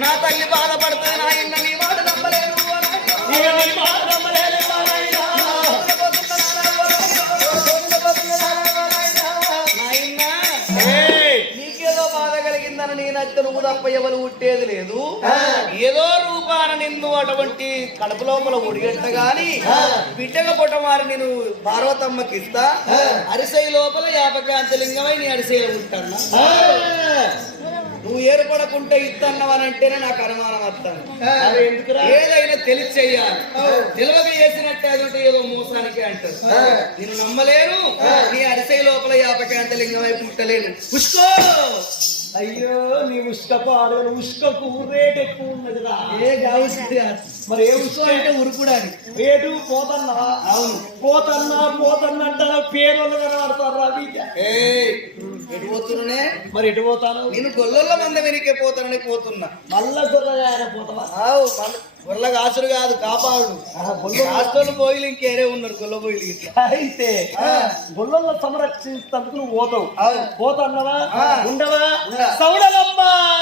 నా తల్లి బాధపడుతుంది నా ఇన్న నీ మాట నమ్మలేను నాయనా. నాయనా నీకేదో బాధ కలిగిందని నేనైతే నువ్వు తప్ప ఎవరు ఉట్టేది లేదు. ఏదో రూపాన నిన్ను అటువంటి కడుపు లోపల ఉడిగట్ట గాని బిడ్డగా పుట్టవారు నేను పార్వతమ్మకి ఇస్తా. అరిసె లోపల యాపకాంతలింగమై నీ అరిసెలో ఉంటాను. నువ్వు ఏర్పడకుంటే ఇత్తన్నవని అంటేనే నాకు అనుమానం వస్తాను ఏదైనా తెలిసి చెయ్యాలి తెలియక చేసినట్టే అదంటే ఏదో మోసానికి అంటారు. నేను నమ్మలేను నీ అరిసె లోపల యాపకాంతలింగమై పుట్టలేను పుష్కో అయ్యో నీ ఉష్కపు ఆడవని ఉష్కకు రేట్ ఎక్కువ కావచ్చు మరి ఏ ఉష్క అంటే ఉరుకుడాని. రేటు పోతన్నా. అవును. పోతన్నా పోతన్నా అంటారా పేరు కనబడతారా బిడ్డ ఏయ్, ఎటు పోతున్నానే? మరి ఎటు పోతాను? నేను గొల్లల మంద వెనకే పోతానని పోతున్నా. మళ్ళా గొర్రెగా పోతావా? ఆవు మన కాసుడు కాదు కాపాడు. కాస్తోళ్ళు పోయిలు ఇంకేరే ఉన్నారు గొల్ల పోయిలు ఇట్లా అయితే గొల్లల్లో సంరక్షించేందుకు నువ్వు పోతావు. ఆ. ఉండవా? ఉండా. సౌడలమ్మ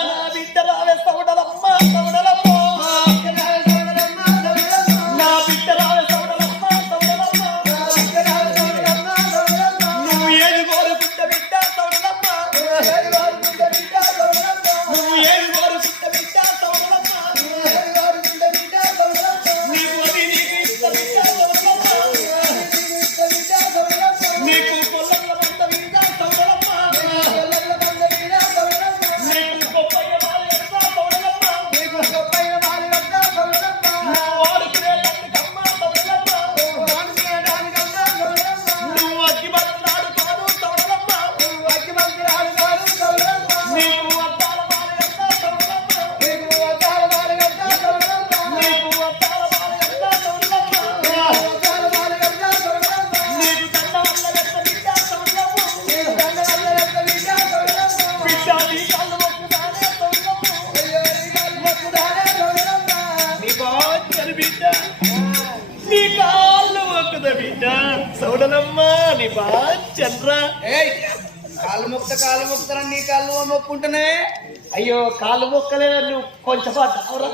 నా బిడ్డ రావే సౌడలమ్మ కాళ్ళు మొక్త కాళ్ళు మొక్తారని నీ కాళ్ళు మొక్కుంటున్నావే అయ్యో కాళ్ళు మొక్కలే నువ్వు? కొంచెం పడ్డావురా.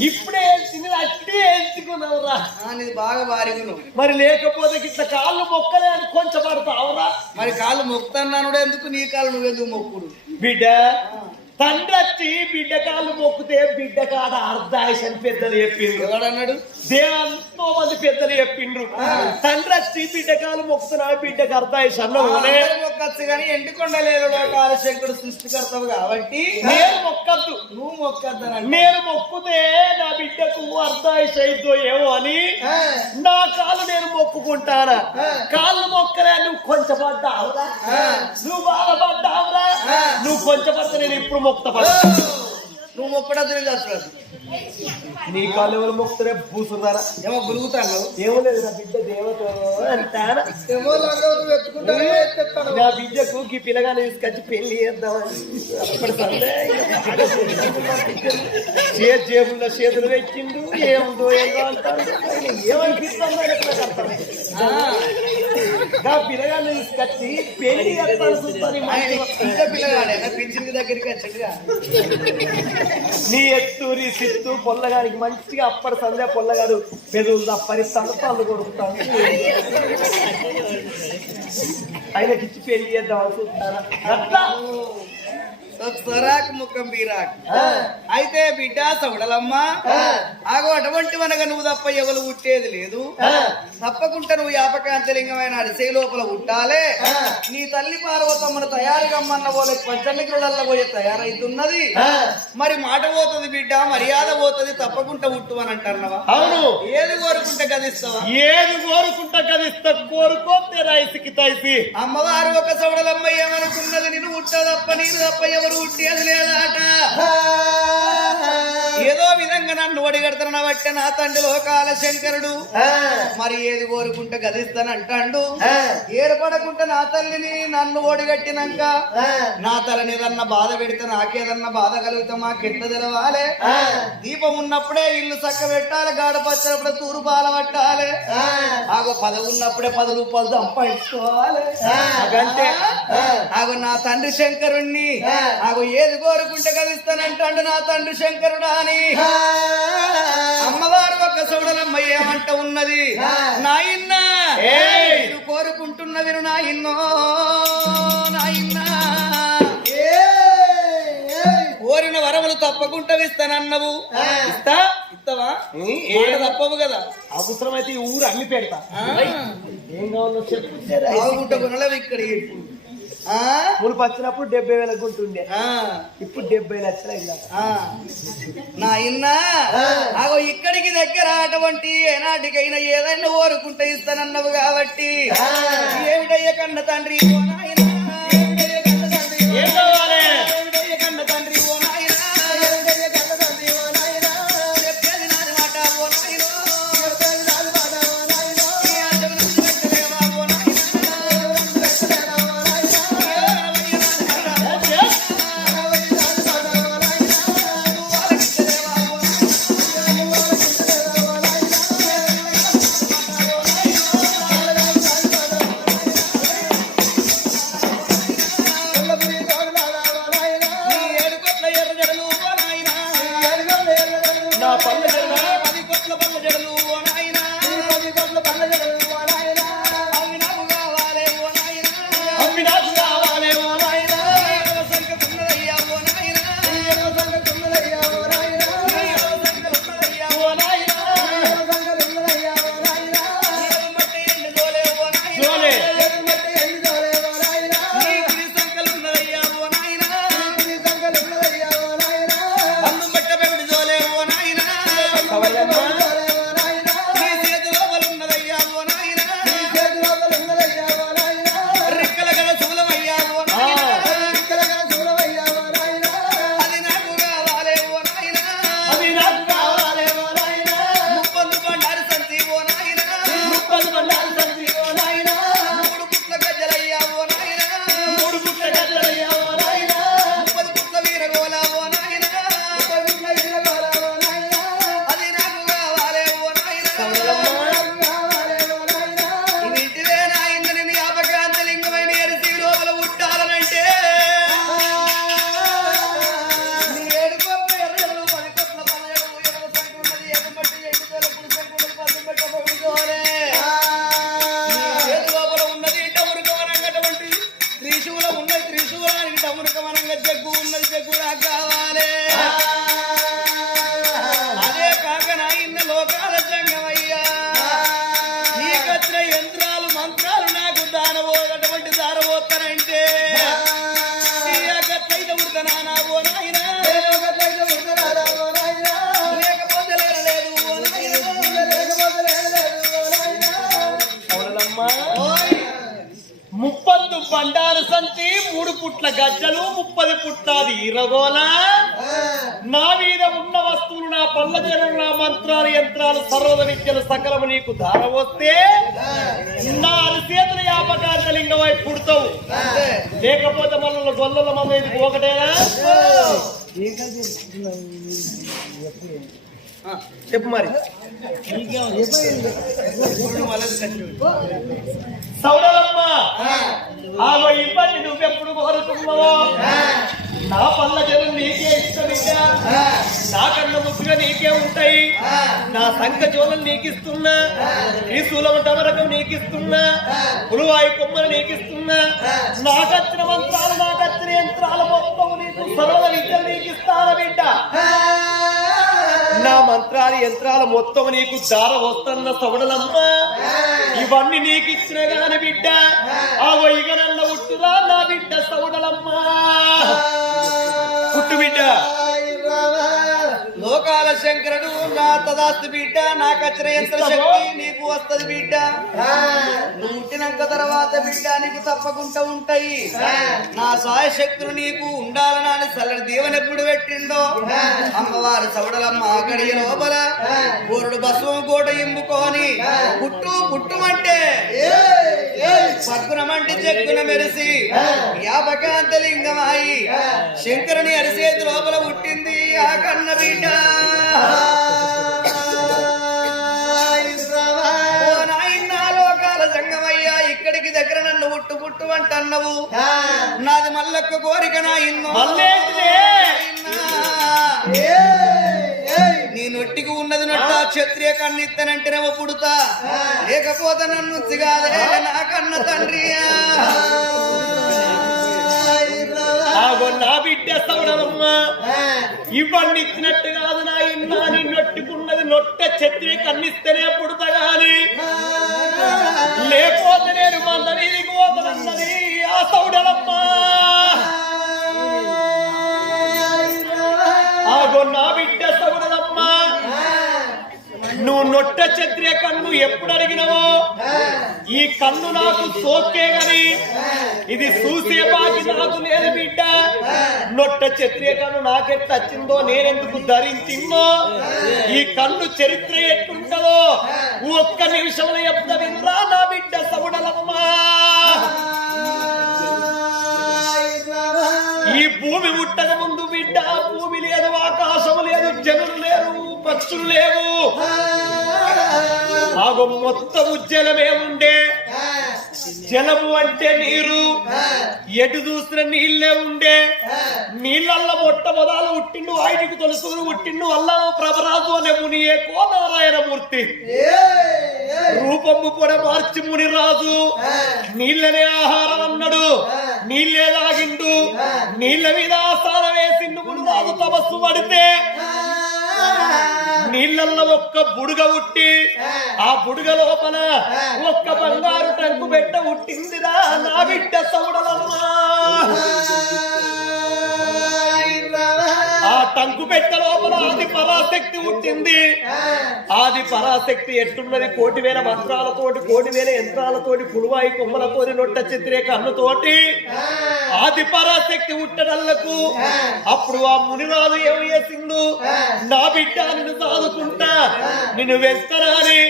ఇప్పుడే తిని అట్టే ఎంచుకున్నావురా నీది బాగా బారిగును మరి లేకపోతే ఇట్లా కాళ్ళు మొక్కలే అని కొంచెం పడతావురా. మరి కాళ్ళు మొక్తున్నాను ఎందుకు నీ కాళ్ళు నువ్వెందుకు మొక్కుడు? బిడ్డ తండ్రి వచ్చి బిడ్డ కాళ్ళు మొక్కితే బిడ్డ కాడ అర్ధాయుషని పెద్దలు చెప్పిండ్రు. ఎవడన్నాడు? దేవంతో మంది పెద్దలు చెప్పిండ్రు. తండ్రి వచ్చి బిడ్డ కాళ్ళు మొక్కుతున్నా బిడ్డకు అర్ధాయుష మొక్కచ్చు కానీ ఎండుకొండలేరు లోకాల శంకుడు సృష్టికర్తవు కాబట్టి నేను మొక్కద్దు. నువ్వు మొక్కద్దనంట నేను మొక్కుతే నా బిడ్డకు అర్ధాయుష అయిద్దో ఏమో అని నా కాళ్ళు నేను మొక్కుకుంటానా? కాళ్ళు మొక్కలే నువ్వు కొంచెం పడ్డావురా? నువ్వు బాధపడ్డావురా? నువ్వు కొంచెం పడితే నేను ఇప్పుడు మొక్కుతా నువ్వు మొక్కడద్దు అసలు నీ కాళ్ళు ఎవరు మొక్కుతారే? పూసున్నారా ఏమో గురుగుతాను. ఏమో లేదు నా బిడ్డ దేవత అంటారా నా బిడ్డకు ఈ పిల్లగాని తీసుకొచ్చి పెళ్ళి చేద్దామని జేబుల్లో చేతులు పెట్టిండు ఏముందో ఏదో అంటాడు. ఏమనిపిస్తుందో అర్థమే. నా పిల్లగాని తీసుకొచ్చి పెళ్ళి పింఛన్ దగ్గరికి వచ్చాడుగా నీ ఎత్తు నీ సిత్తు పొల్లగానికి మంచిగా అప్పటి సందే పొల్లగాడు పెదవులు తప్పరిస్తాను పళ్ళు కొడుకుతాను ఆయనకిచ్చి పెళ్ళి చేద్దామని చూస్తారా? అట్లా సొరాకు ముఖం బీరాక్. అయితే బిడ్డ సౌడలమ్మ ఆగో అటువంటి మనగా నువ్వు తప్ప ఎవరు పుట్టేది లేదు. తప్పకుండా నువ్వు యాపకాంతలింగమైన అరిసే లోపల ఉండాలే నీ తల్లి పార్వతమ్మను తయారుగమ్మన్న పోలే పంచమికులలో పోయే తయారైతున్నది. మరి మాట పోతుంది బిడ్డ మర్యాద పోతుంది తప్పకుండా ఉట్టు అని అంటున్నావా? అవును. ఏది కోరుకుంటే గదిస్తావా? ఏది కోరుకుంటా కదిస్తా కోరుకోతే రైసుకి తైసి అమ్మవారు ఒక సౌడలమ్మ ఏమనుకున్నది? నేను ఉట్ట తప్ప నేను తప్ప ఎవరు ఉట్టేది లేదాట ఏదో విధంగా నన్ను ఒడిగడుతున్న బట్టే నా తండ్రి లోకాల శంకరుడు. మరి ఏది కోరుకుంటే గదిస్తానంటాడు ఏర్పడకుంటే నా తల్లిని నన్ను ఓడిగట్టినాక నా తలని ఏదన్నా బాధ పెడితే నాకేదన్నా బాధ కలిగితే మాకెట్ల తెలవాలి? దీపం ఉన్నప్పుడే ఇల్లు చక్క పెట్టాలి గాడ పచ్చినప్పుడే తూరు పాల పట్టాలి. ఆగో పదవి ఉన్నప్పుడే పది రూపాయలు సంపాదించుకోవాలి. ఆగో నా తండ్రి శంకరుణ్ణి. ఆగో ఏది కోరుకుంటే కలిస్తానంటాడు నా తండ్రి శంకరుడా అని. అమ్మవారు ఒక సౌడలమ్మ ఏమంట ఉన్నది? నాయన్న ఏయ్! మీరు కోరుకుంటున్నది నాయన్నో నాయన్న కోరిన వరములు తప్పకుండా ఇస్తానన్నవు. ఇస్తా. ఇస్తావా తప్పవు కదా. అవసరమైతే ఈ ఊరు అమ్మి పెడతా. ఏం కావాలో చెప్పు. ఇక్కడ? మునుపు వచ్చినప్పుడు డెబ్బై వేల గుంటుండే ఆ. ఇప్పుడు డెబ్బై లక్షలు ఆ. నాయన్న ఆగో ఇక్కడికి దగ్గర అటువంటి ఏనాటికైనా ఏదైనా కోరుకుంటే ఇస్తానన్నవు కాబట్టి. ఏమిటయ్య కన్న తండ్రి? ఓ నాయనా? ఏమిటయ్య కన్న తండ్రి? నాయనా. అవునమ్మా. ఓయ్ ముప్పందు బండారు సంచి మూడు పుట్ల గజ్జలు ముప్పది పుట్టాది ఇరగోల నా మీద ఉన్న వస్తువులు నా పళ్ళ జనం నా మంత్రాలు యంత్రాలు సర్వద విద్యలు సకలము నీకు ధార వస్తే నా అరిచేతుల యాపకాంతలింగం వైపు పుడతావు. లేకపోతే మనల్ని గొల్లల మమ్మ ఇది ఒకటేనా చెప్పు మరి. సౌడలమ్మ ఆగో ఇబ్బంది నువ్వెప్పుడు కోరుతున్నావో నా పళ్ళ జనం నీకే ఇష్టమిచ్చా నా కన్న ముక్కుగా నీకే ఉంటాయి. నా సంఖ జోలం నీకిస్తున్నా. ఈ శూలం డమరకం నీకిస్తున్నా. పులువాయి కొమ్మలు నీకిస్తున్నా. నాకచ్చిన మంత్రాలు నాకచ్చిన యంత్రాలు మొత్తం నీకు సర్వ విద్యలు నీకిస్తాను బిడ్డ? నా మంత్రాలు యంత్రాలు మొత్తం నీకు దార వస్తున్న సవడలమ్మ. ఇవన్నీ నీకు ఇచ్చిన గాని బిడ్డ ఆ ఇగనన్న ఉట్టురా నా బిడ్డ సవడలమ్మ. పుట్టు బిడ్డ. లోకాల శంకరుడు నా తదాస్తు బిడ్డ నాకు వచ్చిన యంత్ర శక్తి నీకు వస్తది బిడ్డ. నువ్వు పుట్టినాక తర్వాత బిడ్డ నీకు తప్పకుండా ఉంటాయి. నా సాయ శక్తులు నీకు ఉండాలని అని చల్లని దీవెన ఎప్పుడు పెట్టిండో? అమ్మవారి చవడలమ్మ ఆకడి లోపల గోరుడు బస్వం కోట ఇంపుకొని పుట్టు పుట్టుమంటే పద్గుణమంటే చెక్కున మెరిసి యాపకాంత లింగమాయి శంకరుని అరిసేతి లోపల పుట్టింది. ఆ కన్న బిడ్డ ఇక్కడికి దగ్గర నన్ను పుట్టు పుట్టు అంటన్నవు. నాది మల్లొక్క కోరిక నా ఇన్ను? నీ నొట్టికి ఉన్నది నొట్ట క్షత్రియ కన్నిత్తనంటేనేమో పుడుతా. లేకపోతే నన్ను సిగాదే నా కన్న తండ్రి సవడమ్మ ఇవన్నీ ఇచ్చినట్టు కాదు నా ఇన్నా నొట్టుకున్నది నొట్ట చెత్రి కన్నిస్తేనే పుడతా గాని లేకపోతే నేను మంద వీధికి పోతానన్నది ఆ సౌడలమ్మ. ఆగో నా బిడ్డ సౌడలమ్మ. నువ్వు నొట్ట క్షత్రియ కన్ను ఎప్పుడు అడిగినవో? ఈ కన్ను నాకు సోకే గని ఇది చూసే బాకి నాకు లేదు బిడ్డ. నొట్ట క్షత్రియ కన్ను నాకెట్ట వచ్చిందో నేనెందుకు ధరించిందో ఈ కన్ను చరిత్ర ఎట్టుంటదో ఒక్క నిమిషంలో చెప్తా వినరా నా బిడ్డ సవుడలమ్మా ఈ భూమి పుట్టక ముందు బిడ్డ భూమి లేదు ఆకాశం లేదు జనులు లేరు పక్షులు లేవు. మొత్తం ఉజ్జలమే ఉండే. జలము అంటే నీరు. ఎటు చూసిన నీళ్ళే ఉండే. నీళ్ళల్లో మొట్టమొదలు ఉట్టిండు ఆయనకు తొలుసుకుని ఉట్టిండు అల్లా ప్రభరాజు అనే ముని ఏ కోనారాయణమూర్తి రూపము కూడా మార్చి ముని రాజు. నీళ్ళనే ఆహారం అన్నాడు. నీళ్ళే లాగిండు. నీళ్ళ మీద ఆసారం వేసిండు ముని రాజు తపస్సు పడితే. నీళ్ళల్లో ఒక్క బుడుగ ఉట్టి ఆ. బుడుగ లోపల ఒక్క బంగారు టంకు పెట్ట ఉట్టిందిరా నా బిడ్డ సౌడలమ్మా. ఆ టంకు పెట్ట లోపల ఆది పరాశక్తి ఉంటుంది ఆది పరాశక్తి ఎట్టున్నది కోటి వేల మంత్రాలతోటి కోటి వేల యంత్రాలతోటి పులువాయి కొమ్మలతోటి నొట్ట చిత్రే కన్నుతోటి ఆది పరాశక్తి ఉట్టడల్లకు అప్పుడు ఆ మునిరాజు ఏం చేసిండు? నా బిడ్డ నిన్ను సాదుకుంటా నిన్ను వెళ్తానని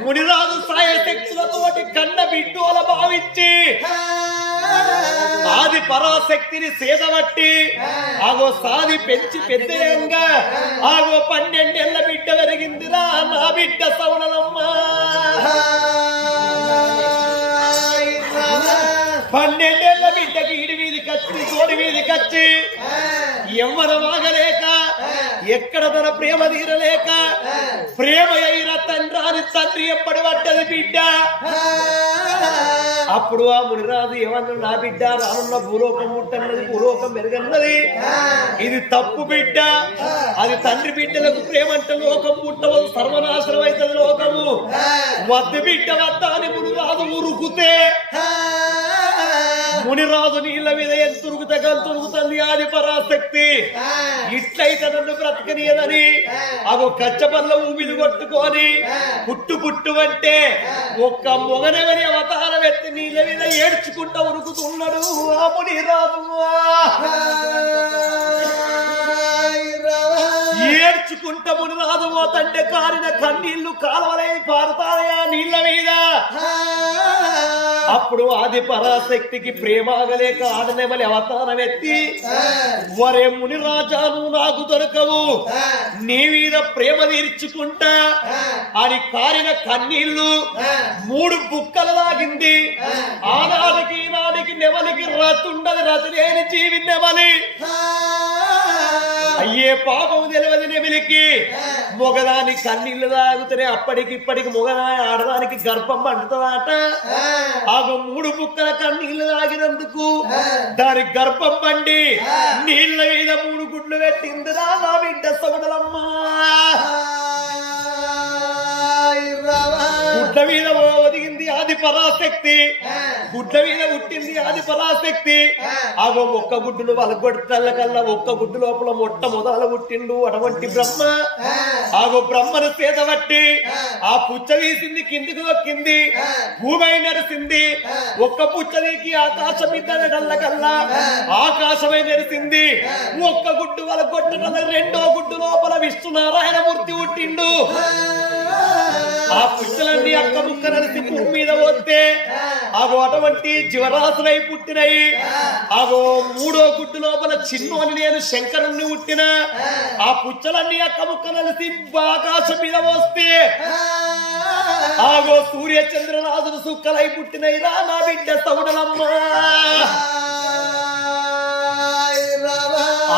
మునిరాజు సాయశక్తులతోటి కన్న బిడ్డు అలా భావించి పరాశక్తిని సేదబట్టి ఆగో సాది పెంచి పెద్దయంగా ఆగో పన్నెండేళ్ళ బిడ్డ పెరిగిందిరా నా బిడ్డ సవణలమ్మా పన్నెండేళ్ళ బిడ్డకి ఇడి వీధి కచ్చి తోడి వీధి కచ్చి ఎవ్వరమాగలేక ఎక్కడ తన ప్రేమ తీరలేక ప్రేమ అయిన తండ్రాని తండ్రి ఎప్పటి పడ్డది బిడ్డ? అప్పుడు ఆ మునిరాజు ఏమన్నా నా బిడ్డ రానున్న భూలోకం ముట్టన్నది భూలోకం మెరుగన్నది. ఇది తప్పు బిడ్డ. అది తండ్రి బిడ్డలకు ప్రేమ అంటే లోకం పుట్టవదు సర్వనాశనం అవుతుంది లోకము. వద్ద బిడ్డ వద్ద అని మునిరాజు ఉరుకుతే మునిరాజు నీళ్ళ మీద గంత ఉరుకుతుంది ఆది పరాశక్తి. ఇట్లయితే నన్ను బ్రతకనీయదని. అగో కచ్చపల్ల ఊపిరి కొట్టుకొని పుట్టు పుట్టు అంటే ఒక్క మొగనవని అవతారం ఎత్తి నీళ్ళ మీద ఏడ్చుకుంటా ఉరుకుతున్నాడు ఆ మునిరాజు. ఏడ్చుకుంటా మునిరాజు పోతంటే కారిన కన్నీళ్ళు కాలువలై పారుతాయా నీళ్ళ మీద? అప్పుడు ఆది పరాశక్తికి ప్రేమాగలేక ఆడనేమలి అవతారం ఎత్తి వరే ముని రాజాను నాకు దొరకవు. నీ మీద ప్రేమ తీర్చుకుంటా అని కారిన కన్నీళ్ళు మూడు బుక్కలు లాగింది. ఆనాడికి ఈనాడికి నెమలికి రతుండదు రతి లేని జీవి నెమలి. అయ్యే పాపం తెలియదు నెమిలికి మొగదాని కన్నీళ్ళు తాగుతూనే అప్పటికి ఇప్పటికి మొగదాని ఆడదానికి గర్భం పండుతుందట. ఆగ మూడు బుక్కల కన్నీళ్ళు తాగినందుకు దాని గర్భం పండి నీళ్ళ మీద మూడు గుడ్లు పెట్టిందిరా నా బిడ్డ సగుడలమ్మా గుడ్ల మీద ఒదిగింది ఆది పరాశక్తి. గుడ్ల మీద పుట్టింది ఆది పరాశక్తి. ఆగో ఒక్క గుడ్డును వలగొట్టల కల్లా ఒక్క గుడ్డు లోపల మొట్ట మొదల పుట్టిండు అటువంటి బ్రహ్మ. ఆగో బ్రహ్మను చేతబట్టి ఆ. పుచ్చ తీసింది కిందికి దొక్కింది భూమి నరిసింది ఒక్క పుచ్చదీకి ఆకాశం ఇద్దరడల్ల కల్లా ఆకాశమై నెరిసింది ఒక్క గుడ్డు వలగొట్టడం రెండో గుడ్డు లోపల విష్ణునారాయణ మూర్తి పుట్టిండు. ఆ. పుచ్చలన్నీ అక్క ముక్క నడిసి భూమి మీద వస్తే ఆగో అటువంటి జీవరాశులై పుట్టినాయి. ఆగో మూడో గుడ్డు లోపల చిన్ను అని నేను శంకరుణ్ణి పుట్టిన ఆ పుచ్చలన్నీ అక్క ముక్క కలిసి ఆకాశం మీద వస్తే ఆగో సూర్యచంద్రరాజులు సుక్కలై పుట్టినయి రా నా బిడ్డ సౌడలమ్మా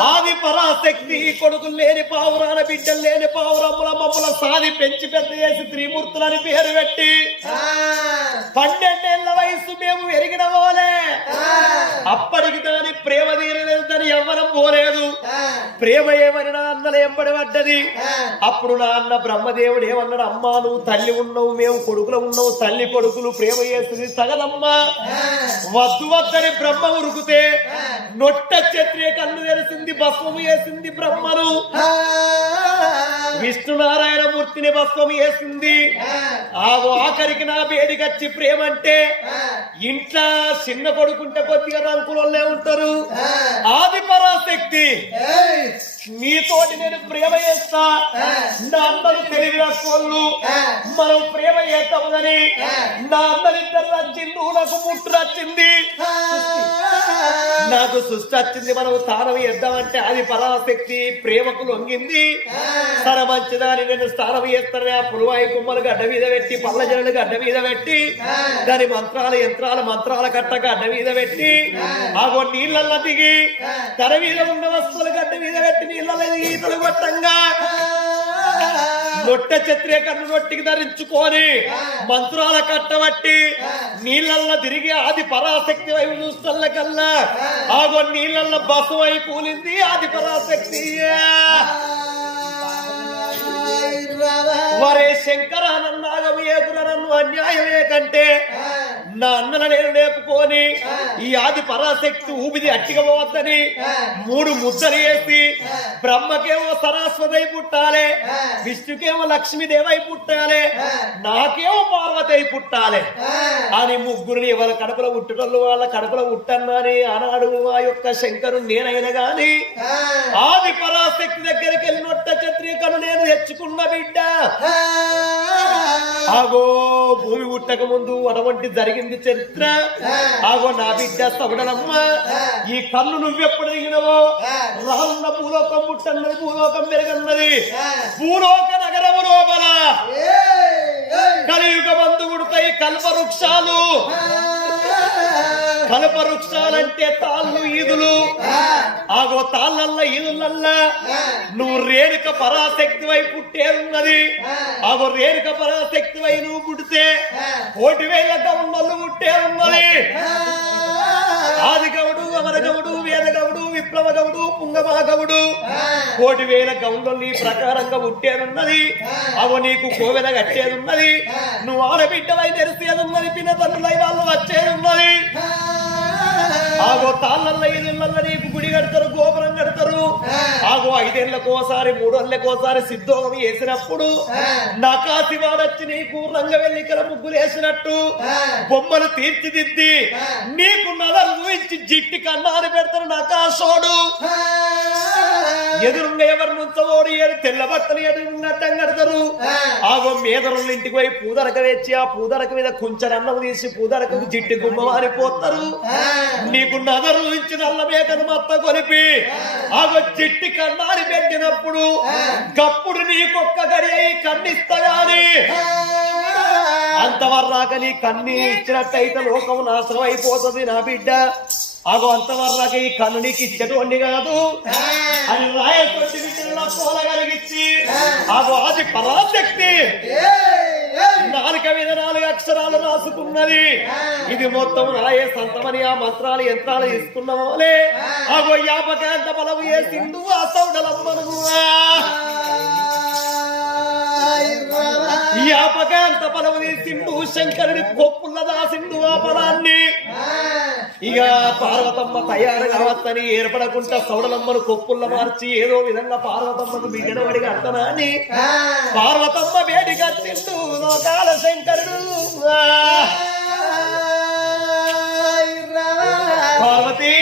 ఆది పరాశక్తి. కొడుకులు లేని పావురాన బిడ్డలు లేని పావురమ్ముల మమ్మల సాది పెంచి పెద్ద చేసి త్రిమూర్తులని పేరు పెట్టి పన్నెండేళ్ళ వయసు మేము ఎరిగిన పోలే అప్పటికి దాని ప్రేమ తీరలేదు దాని ఎవ్వరం పోలేదు. ప్రేమ ఏమని నా అన్నలు ఎంబడి పడ్డది? అప్పుడు నా అన్న బ్రహ్మదేవుడు ఏమన్నాడు అమ్మా నువ్వు తల్లి ఉన్నావు మేము కొడుకులు ఉన్నావు తల్లి కొడుకులు ప్రేమ చేస్తుంది తగదమ్మా వద్దు వద్దని బ్రహ్మ ఉరుకుతే నొట్ట క్షత్రియ కన్ను తెరిసింది భస్మము వేసింది బ్రహ్మను. విష్ణునారాయణ మూర్తిని భస్మము వేసింది ఆ. ఆఖరికి నా వేడికచ్చి ప్రేమ అంటే ఇంట్లో చిన్న కొడుకుంటే కొద్దిగా రంకులే ఉంటారు. ఆది పరాశక్తి. నీతోటి నేను ప్రేమ చేస్తా. నా అన్నలు తెలివి రక్కోళ్ళు మనం ప్రేమ చేస్తామని నా అన్నలిద్దరు నచ్చింది నాకు ముట్టు నచ్చింది. నాకు సృష్టి వచ్చింది మనం స్థానం చేద్దామంటే అది పరాశక్తి ప్రేమకు లొంగింది. సరే మంచిదాని నేను స్థానం చేస్తానని ఆ పులువాయి కుమ్మలు గడ్డ మీద పెట్టి పళ్ళ జనులు గడ్డ మీద పెట్టి దాని మంత్రాల యంత్రాల మంత్రాల కట్ట గడ్డ మీద పెట్టి ఆగో నీళ్ళల్లో దిగి తన మీద ఉన్న వస్తువులు గడ్డ మీద పెట్టి నీళ్ళలో ఈతలు కొట్టంగా. లొట్ట ఛత్రియ కన్ను నొట్టికి ధరించుకొని మంత్రాల కట్టబట్టి నీళ్ళల్లో తిరిగి ఆది పరాశక్తి వైపు చూస్తల్ల కల్లా. ఆగో నీళ్ళల్లో బస్సు అయి కూలింది ఆది పరాశక్తి. వరే శంకర నన్నాగం ఏకుర నన్ను అన్యాయమే కంటే నా అన్నల నేను లేపుకొని ఈ ఆది పరాశక్తి ఊపిది అట్టిగా పోవద్దని మూడు ముద్దలు వేసి బ్రహ్మకేమో సరస్వతి పుట్టాలి విష్ణుకేమో లక్ష్మీదేవై పుట్టాలి నాకేమో పార్వతి అయి పుట్టాలి అని ముగ్గురిని వాళ్ళ కడుపులో పుట్టుటోళ్ళు వాళ్ళ కడుపులో పుట్టన్నాని ఆనాడు ఆ యొక్క శంకరు నేనైనా గాని ఆది పరాశక్తి దగ్గరికి వెళ్ళి నొట్ట చత్రికను నేను తెచ్చుకున్న బిడ్డ. భూమి పుట్టక ముందు అటువంటి జరిగింది చరిత్ర. ఆగో నా బిడ్డ సవడనమ్మ ఈ కన్ను నువ్వెప్పుడు దిగినవో రానున్న భూలోకం పుట్టన్నది భూలోకం పెరగన్నది. భూలోక నగరము లోపల. కలియుగ బంధు పుడతాయి కల్ప వృక్షాలు కల్ప వృక్షాలంటే తాళ్ళు ఈదులు. ఆగో తాళ్ళల్ల ఈదులల్ల నువ్వు రేణుక పరాశక్తి వై పుట్టే ఉన్నది. ఆగో రేణుక పరాశక్తి వై నువ్వు పుడితే కోటి వేల గౌండలు పుట్టే ఉన్నది. గౌడు విప్లవ గౌడు పుంగమా గౌడు కోటి వేల గౌండలు నీ ప్రకారంగా పుట్టేనున్నది అవు నీకు కోవెల కట్టేదున్నది. నువ్వు ఆడబిడ్డలై తెరిసేదున్నది పిన్న తల్లులై వాళ్ళు వచ్చేదున్నది. ఆగో తాళ్ళల్ల ఐదేళ్ళ నీకు గుడి కడతారు గోపురం కడతారు. ఆగో ఐదేళ్ళకోసారి మూడేళ్ళకోసారి సిద్ధోగం వేసినప్పుడు నకాసి వాడొచ్చి నీకు రంగవెల్లికల ముగ్గులు వేసినట్టు బొమ్మలు తీర్చిదిద్ది. నీకు నలరు చూపించి జిట్టి కన్నాలు పెడతారు నకాసోడు ఎదురుంగా ఎవరు నుంచోడు ఏడు తెల్ల బట్టలు ఎదురుంగా కడతారు ఆగో మేదరుల ఇంటికి పోయి పూదరక వేచి ఆ పూదరక మీద కొంచెం అన్నం తీసి పూదరకు జిట్టి గుమ్మ మారిపోతారు నీకు నగరు నుంచి నల్ల మేకను మొత్త కొలిపి ఆగో జిట్టి కన్నారి పెట్టినప్పుడు గప్పుడు నీకొక్క గడి కన్నిస్తగాని అంతవరదాకా నీ కన్ని ఇచ్చినట్టయితే లోకం నాశనం అయిపోతుంది నా బిడ్డ. అగో అంతవరదాకా ఈ కన్ను నీకు ఇచ్చేటువంటి కాదు. అని పోలగలిగించి అగో అది పరాశక్తి. నాలుక మీద నాలుగు అక్షరాలు రాసుకున్నది. ఇది మొత్తం రాయే సంతమని ఆ మంత్రాలు యంత్రాలు తీసుకున్నామోలే అగో యాపకాంత బలము ఏ సింధు ఆ సౌడలమ్మను యాపకాంత బలము తీసిండు శంకరుడి కొప్పుల దాసిండు ఆ బలాన్ని. ఇక పార్వతమ్మ తయారు కావచ్చని ఏర్పడకుండా సౌడలమ్మను కొప్పుల్ల మార్చి ఏదో విధంగా పార్వతమ్మకు బిడ్డను అడిగి అర్థనా అని పార్వతమ్మ వేడిగా తింటూ కాల శంకరుడు పార్వతీ.